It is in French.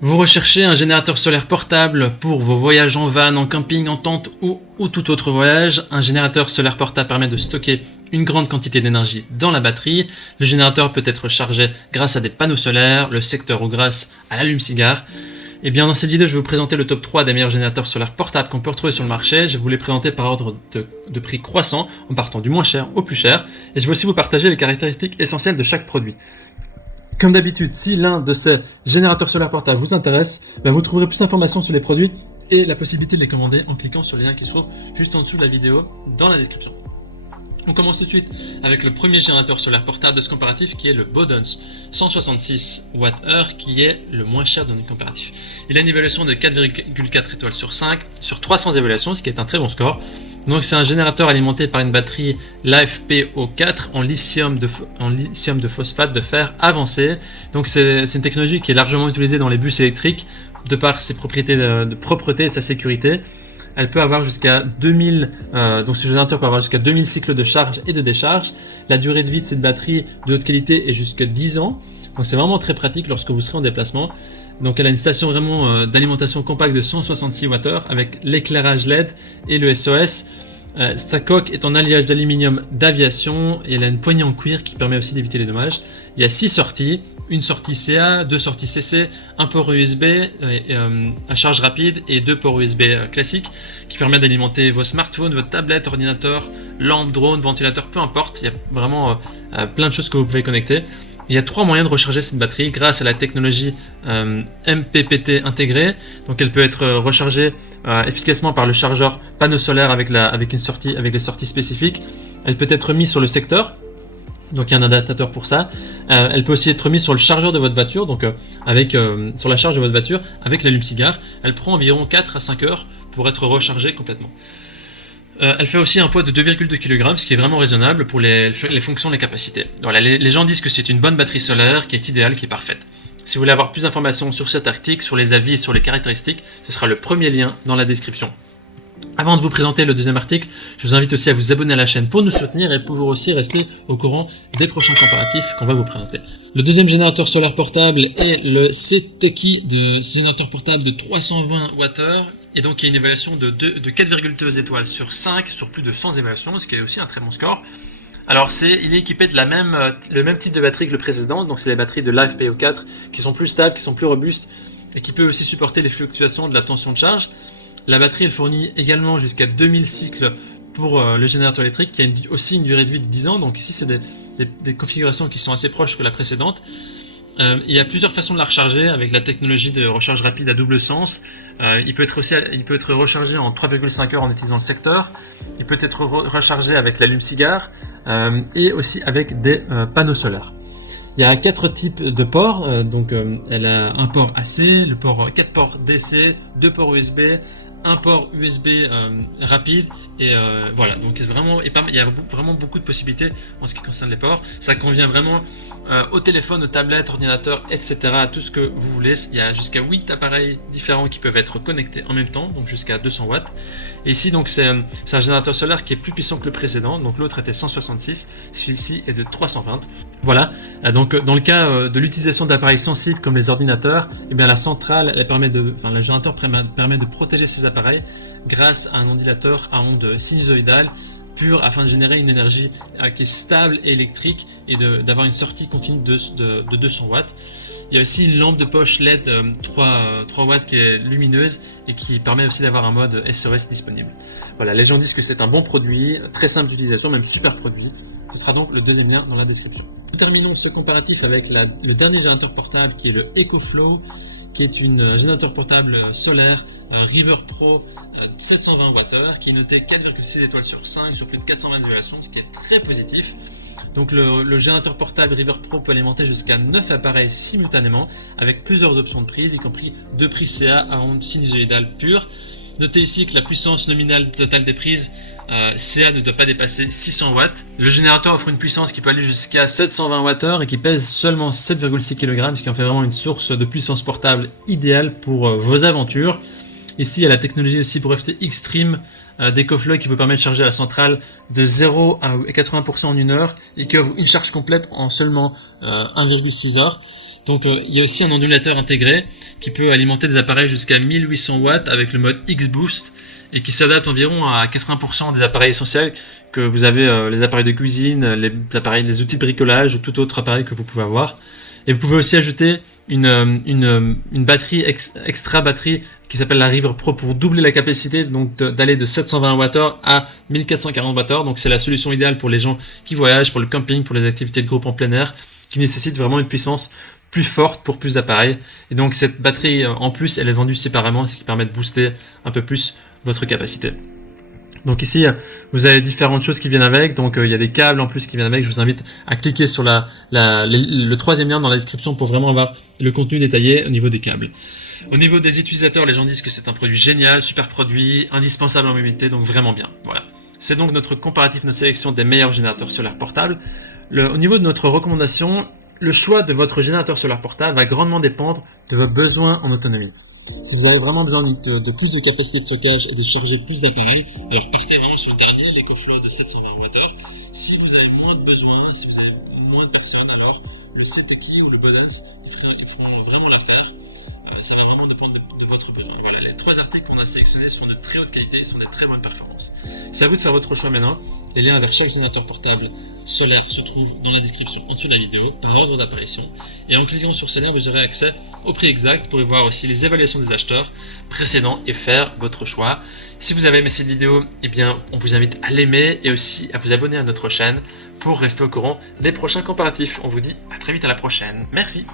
Vous recherchez un générateur solaire portable pour vos voyages en van, en camping, en tente ou tout autre voyage. Un générateur solaire portable permet de stocker une grande quantité d'énergie dans la batterie. Le générateur peut être chargé grâce à des panneaux solaires, le secteur ou grâce à l'allume-cigare. Et bien dans cette vidéo, je vais vous présenter le top 3 des meilleurs générateurs solaires portables qu'on peut retrouver sur le marché. Je vais vous les présenter par ordre de prix croissant, en partant du moins cher au plus cher. Et je vais aussi vous partager les caractéristiques essentielles de chaque produit. Comme d'habitude, si l'un de ces générateurs solaires portables vous intéresse, vous trouverez plus d'informations sur les produits et la possibilité de les commander en cliquant sur le lien qui se trouve juste en dessous de la vidéo dans la description. On commence tout de suite avec le premier générateur solaire portable de ce comparatif qui est le Bodens 166 Wh qui est le moins cher de notre comparatif. Il a une évaluation de 4,4 étoiles sur 5 sur 300 évaluations, ce qui est un très bon score. Donc c'est un générateur alimenté par une batterie LiFePO4 en lithium de phosphate de fer avancé. Donc c'est une technologie qui est largement utilisée dans les bus électriques de par ses propriétés de propreté et de sa sécurité. Elle peut avoir jusqu'à 2000, donc ce générateur peut avoir jusqu'à 2000 cycles de charge et de décharge. La durée de vie de cette batterie de haute qualité est jusqu'à 10 ans. Donc c'est vraiment très pratique lorsque vous serez en déplacement. Donc elle a une station vraiment d'alimentation compacte de 166 Wh avec l'éclairage LED et le SOS. Sa coque est en alliage d'aluminium d'aviation et elle a une poignée en cuir qui permet aussi d'éviter les dommages. Il y a 6 sorties, une sortie CA, 2 sorties CC, un port USB à charge rapide et 2 ports USB classiques qui permettent d'alimenter vos smartphones, votre tablette, ordinateur, lampe, drone, ventilateur, peu importe. Il y a vraiment plein de choses que vous pouvez connecter. Il y a 3 moyens de recharger cette batterie grâce à la technologie MPPT intégrée. Donc elle peut être rechargée efficacement par le chargeur panneau solaire avec les sorties spécifiques. Elle peut être mise sur le secteur. Donc il y a un adaptateur pour ça. Elle peut aussi être mise sur le chargeur de votre voiture, donc sur la charge de votre voiture avec l'allume-cigare. Elle prend environ 4 à 5 heures pour être rechargée complètement. Elle fait aussi un poids de 2,2 kg, ce qui est vraiment raisonnable pour les fonctions, les capacités. Voilà, les gens disent que c'est une bonne batterie solaire qui est idéale, qui est parfaite. Si vous voulez avoir plus d'informations sur cet article, sur les avis et sur les caractéristiques, ce sera le premier lien dans la description. Avant de vous présenter le deuxième article, je vous invite aussi à vous abonner à la chaîne pour nous soutenir et pour aussi rester au courant des prochains comparatifs qu'on va vous présenter. Le deuxième générateur solaire portable est le CTEKI de générateur portable de 320 Wh et donc il y a une évaluation de 4,2 étoiles sur 5 sur plus de 100 évaluations, ce qui est aussi un très bon score. Alors il est équipé de le même type de batterie que le précédent, donc c'est les batteries de LiFePO4 qui sont plus stables, qui sont plus robustes et qui peuvent aussi supporter les fluctuations de la tension de charge. La batterie elle fournit également jusqu'à 2000 cycles pour le générateur électrique qui a aussi une durée de vie de 10 ans, donc ici c'est des configurations qui sont assez proches que la précédente. Il y a plusieurs façons de la recharger avec la technologie de recharge rapide à double sens. Il peut être rechargé en 3,5 heures en utilisant le secteur. Il peut être rechargé avec l'allume-cigare et aussi avec des panneaux solaires. Il y a 4 types de ports, elle a un port AC, 4 ports DC, 2 ports USB, un port USB rapide et voilà, donc il y a vraiment beaucoup de possibilités en ce qui concerne les ports. Ça convient vraiment au téléphone, au tablettes, ordinateur, etc. tout ce que vous voulez. Il y a jusqu'à 8 appareils différents qui peuvent être connectés en même temps, donc jusqu'à 200 watts. Et ici donc c'est un générateur solaire qui est plus puissant que le précédent, donc l'autre était 166, celui-ci est de 320. Voilà, donc dans le cas de l'utilisation d'appareils sensibles comme les ordinateurs, la centrale le générateur permet de protéger ces appareils grâce à un ondulateur à ondes sinusoïdales pure afin de générer une énergie qui est stable et électrique et d'avoir une sortie continue de 200 watts. Il y a aussi une lampe de poche LED 3 watts qui est lumineuse et qui permet aussi d'avoir un mode SOS disponible. Voilà, les gens disent que c'est un bon produit, très simple d'utilisation, même super produit. Ce sera donc le deuxième lien dans la description. Nous terminons ce comparatif avec le dernier générateur portable qui est le EcoFlow, qui est un générateur portable solaire River Pro 720 Wh qui est noté 4,6 étoiles sur 5 sur plus de 420 évaluations, ce qui est très positif. Donc le générateur portable River Pro peut alimenter jusqu'à 9 appareils simultanément avec plusieurs options de prise, y compris 2 prises CA à ondes sinusoïdales pures. Notez ici que la puissance nominale totale des prises CA ne doit pas dépasser 600 watts. Le générateur offre une puissance qui peut aller jusqu'à 720 Wh et qui pèse seulement 7,6 kg, ce qui en fait vraiment une source de puissance portable idéale pour vos aventures. Ici, il y a la technologie aussi brevetée Xtreme d'EcoFlow qui vous permet de charger la centrale de 0 à 80% en 1 heure et qui offre une charge complète en seulement 1,6 heures. Donc il y a aussi un ondulateur intégré qui peut alimenter des appareils jusqu'à 1800 watts avec le mode X-Boost et qui s'adapte environ à 80% des appareils essentiels que vous avez, les appareils de cuisine, les outils de bricolage ou tout autre appareil que vous pouvez avoir. Et vous pouvez aussi ajouter une batterie extra batterie qui s'appelle la River Pro pour doubler la capacité, donc d'aller de 720 Wh à 1440 Wh. Donc c'est la solution idéale pour les gens qui voyagent, pour le camping, pour les activités de groupe en plein air, qui nécessitent vraiment une puissance plus forte pour plus d'appareils. Et donc cette batterie en plus, elle est vendue séparément, ce qui permet de booster un peu plus votre capacité. Donc ici, vous avez différentes choses qui viennent avec. Donc il y a des câbles en plus qui viennent avec. Je vous invite à cliquer sur le troisième lien dans la description pour vraiment avoir le contenu détaillé au niveau des câbles. Au niveau des utilisateurs, les gens disent que c'est un produit génial, super produit, indispensable en mobilité, donc vraiment bien. Voilà. C'est donc notre comparatif, notre sélection des meilleurs générateurs solaires portables. Au niveau de notre recommandation, le choix de votre générateur solaire portable va grandement dépendre de vos besoins en autonomie. Si vous avez vraiment besoin de plus de capacité de stockage et de charger plus d'appareils, alors partez vraiment sur le dernier, l'EcoFlow de 720 Wh. Si vous avez moins de besoins, si vous avez moins de personnes, alors le CTEKI ou le Bodens, ils feront vraiment l'affaire. Ça va vraiment dépendre de votre besoin. Voilà, les 3 articles qu'on a sélectionnés sont de très haute qualité, sont de très bonnes performances. C'est à vous de faire votre choix maintenant. Les liens vers chaque générateur portable solaire se trouvent dans la description en dessous de la vidéo, par ordre d'apparition. Et en cliquant sur ces liens, vous aurez accès au prix exact pour y voir aussi les évaluations des acheteurs précédents et faire votre choix. Si vous avez aimé cette vidéo, eh bien, on vous invite à l'aimer et aussi à vous abonner à notre chaîne pour rester au courant des prochains comparatifs. On vous dit à très vite à la prochaine. Merci.